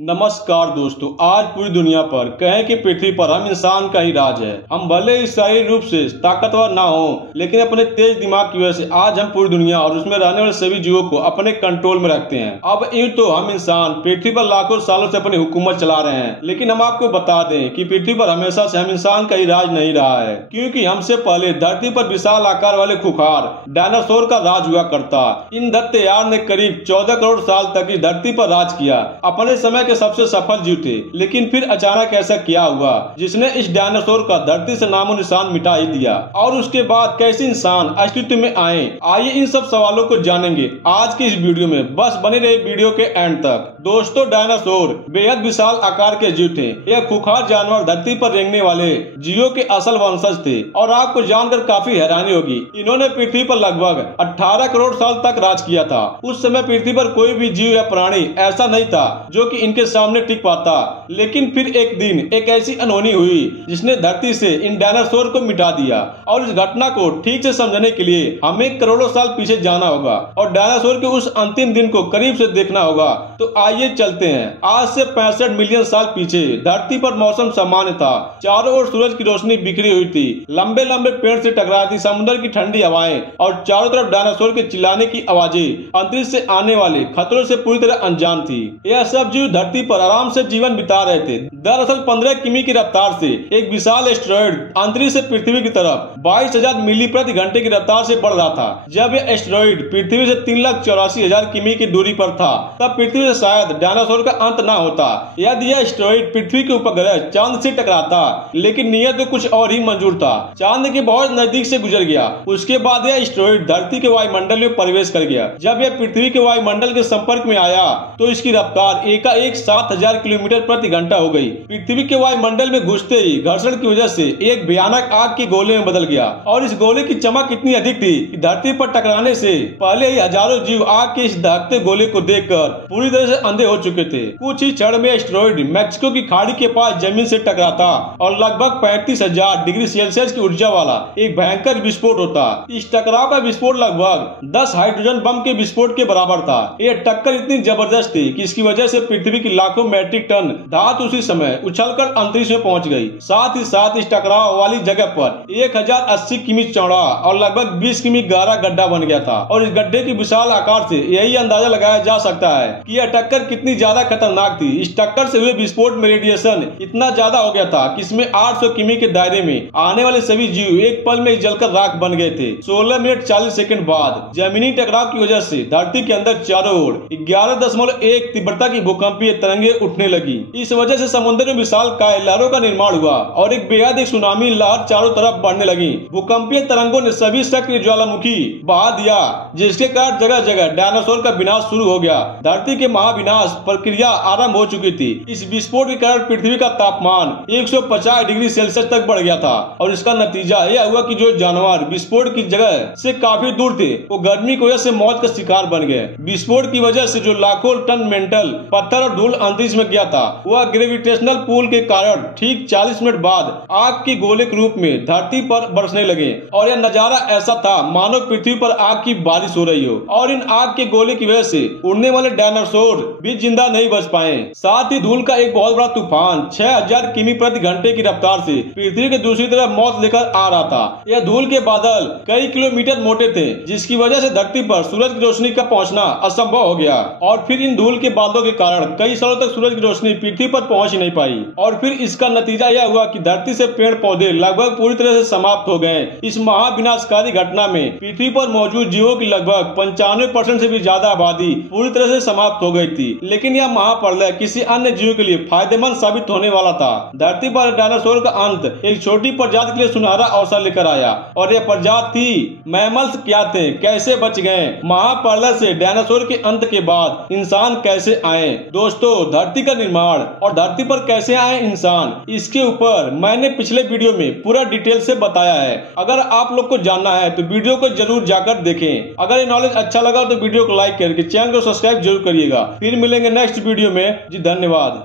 नमस्कार दोस्तों, आज पूरी दुनिया पर कहें कि पृथ्वी पर हम इंसान का ही राज है। हम भले ही शारीरिक रूप से ताकतवर ना हो, लेकिन अपने तेज दिमाग की वजह से आज हम पूरी दुनिया और उसमें रहने वाले सभी जीवों को अपने कंट्रोल में रखते हैं। अब यूं तो हम इंसान पृथ्वी पर लाखों सालों से अपनी हुकूमत चला रहे हैं, लेकिन हम आपको बता दें कि पृथ्वी पर हमेशा से हम इंसान का ही राज नहीं रहा है, क्योंकि हमसे पहले धरती पर विशाल आकार वाले खुखार डायनासोर का राज हुआ करता। इन दत्ते यार ने करीब 14 करोड़ साल तक इस धरती पर राज किया। अपने समय के सबसे सफल जीव थे, लेकिन फिर अचानक ऐसा क्या हुआ जिसने इस डायनासोर का धरती से नामो निशान मिटा ही दिया, और उसके बाद कैसे इंसान अस्तित्व में आए। आइए इन सब सवालों को जानेंगे आज की इस वीडियो में। बस बने रहे वीडियो के एंड तक। दोस्तों, डायनासोर बेहद विशाल आकार के जीव थे। यह खुखार जानवर धरती पर रेंगने वाले जीवों के असल वंशज थे, और आपको जानकर काफी हैरानी होगी, इन्होंने पृथ्वी पर लगभग 18 करोड़ साल तक राज किया था। उस समय पृथ्वी पर कोई भी जीव या प्राणी ऐसा नहीं था जो कि इनके सामने टिक पाता। लेकिन फिर एक दिन एक ऐसी अनहोनी हुई जिसने धरती से इन डायनासोर को मिटा दिया, और इस घटना को ठीक से समझने के लिए हमें करोड़ों साल पीछे जाना होगा और डायनासोर के उस अंतिम दिन को करीब से देखना होगा। तो आइए चलते हैं आज से 65 मिलियन साल पीछे। धरती पर मौसम सामान्य था, चारों ओर सूरज की रोशनी बिखरी हुई थी, लंबे लंबे पेड़ से टकराती समुद्र की ठंडी हवाएं और चारों तरफ डायनासोर के चिल्लाने की आवाजें अंतरिक्ष से आने वाले खतरों से पूरी तरह अनजान थी। यह सब जीव धरती पर आराम से जीवन बिता रहे थे। दरअसल 15 किमी की रफ्तार से एक विशाल एस्टेरॉयड अंतरिक्ष से पृथ्वी की तरफ 22,000 मील प्रति घंटे की रफ्तार से बढ़ रहा था। जब यह एस्टेरॉयड पृथ्वी से 3,84,000 किमी की दूरी पर था, तब पृथ्वी से शायद डायनासोर का अंत न होता। यदि यह एस्टेरॉयड पृथ्वी के उपग्रह चांद से टकराता, लेकिन नियत तो कुछ और ही मंजूर था। चांद के बहुत नजदीक से गुजर गया। उसके बाद यह एस्टेरॉयड धरती के वायुमंडल में प्रवेश कर गया। जब यह पृथ्वी के वायुमंडल के संपर्क में आया तो इसकी रफ्तार एकाएक 7,000 किलोमीटर प्रति घंटा हो गई। पृथ्वी के वायुमंडल में घुसते ही घर्षण की वजह से एक भयानक आग के गोले में बदल गया, और इस गोले की चमक इतनी अधिक थी कि धरती पर टकराने से पहले ही हजारों जीव आग के इस दहकते गोले को देखकर पूरी तरह से अंधे हो चुके थे। कुछ ही क्षण में एस्टेरॉयड मैक्सिको की खाड़ी के पास जमीन से टकराता और लगभग 35,000 डिग्री सेल्सियस की ऊर्जा वाला एक भयंकर विस्फोट होता। इस टकराव का विस्फोट लगभग 10 हाइड्रोजन बम के विस्फोट के बराबर था। यह टक्कर इतनी जबरदस्त थी कि इसकी वजह से पृथ्वी की लाखों मैट्रिक टन धातु उसी समय उछलकर अंतरिक्ष में पहुंच गई। साथ ही साथ इस टकराव वाली जगह पर 1080 किमी चौड़ा और लगभग 20 किमी गहरा गड्ढा बन गया था, और इस गड्ढे की विशाल आकार से यही अंदाजा लगाया जा सकता है कि यह टक्कर कितनी ज्यादा खतरनाक थी। इस टक्कर से हुए विस्फोट में रेडिएशन इतना ज्यादा हो गया था कि इसमें 800 किमी के दायरे में आने वाले सभी जीव एक पल में जलकर राख बन गए थे। 16 मिनट 40 सेकंड बाद जमीनी टकराव की वजह से धरती के अंदर चारों ओर 11.1 तीव्रता की भूकंपीय तरंगे उठने लगी। इस वजह से समुद्र में विशाल काय लहरों का निर्माण हुआ और एक बेहद सुनामी लहर चारों तरफ बढ़ने लगी। भूकंपीय तरंगों ने सभी सक्रिय ज्वालामुखी बहा दिया, जिसके कारण जगह जगह डायनासोर का विनाश शुरू हो गया। धरती के महाविनाश प्रक्रिया आरंभ हो चुकी थी। इस विस्फोट के कारण पृथ्वी का तापमान 150 डिग्री सेल्सियस तक बढ़ गया था, और इसका नतीजा यह हुआ कि जो जानवर विस्फोट की जगह से काफी दूर थे, वो गर्मी की वजह से मौत का शिकार बन गए। विस्फोट की वजह से जो लाखों टन मेंटल पत्थर और धूल अंतरिक्ष में गया था, वह ग्रेविटेशनल पुल के कारण ठीक 40 मिनट बाद आग की गोले के रूप में धरती पर बरसने लगे। और यह नजारा ऐसा था मानो पृथ्वी पर आग की बारिश हो रही हो, और इन आग के गोले की वजह से उड़ने वाले डायनासोर भी जिंदा नहीं बच पाए। साथ ही धूल का एक बहुत बड़ा तूफान 6,000 किमी प्रति घंटे की रफ्तार से पृथ्वी के दूसरी तरफ मौत लेकर आ रहा था। यह धूल के बादल कई किलोमीटर मोटे थे, जिसकी वजह से धरती पर सूरज की रोशनी का पहुंचना असंभव हो गया। और फिर इन धूल के बादलों के कारण कई सालों तक सूरज की रोशनी पृथ्वी पर पहुंच ही नहीं पाई, और फिर इसका नतीजा यह हुआ कि धरती से पेड़ पौधे लगभग पूरी तरह से समाप्त हो गए। इस महाविनाशकारी घटना में पृथ्वी पर मौजूद जीवों की लगभग 95% से भी ज्यादा आबादी पूरी तरह से समाप्त हो गई थी। लेकिन यह महाप्रलय किसी अन्य जीव के लिए फायदेमंद साबित होने वाला था। धरती पर डायनासोर का अंत एक छोटी प्रजाति के लिए सुनहरा अवसर लेकर आया, और यह प्रजाति मैमल्स क्या थे, कैसे बच गए महाप्रलय से। डायनासोर के अंत के बाद इंसान कैसे आए। दोस्तों, धरती का निर्माण और धरती पर कैसे आए इंसान, इसके ऊपर मैंने पिछले वीडियो में पूरा डिटेल से बताया है। अगर आप लोग को जानना है तो वीडियो को जरूर जाकर देखें। अगर ये नॉलेज अच्छा लगा तो वीडियो को लाइक करके चैनल को सब्सक्राइब जरूर करिएगा। फिर मिलेंगे नेक्स्ट वीडियो में। जी धन्यवाद।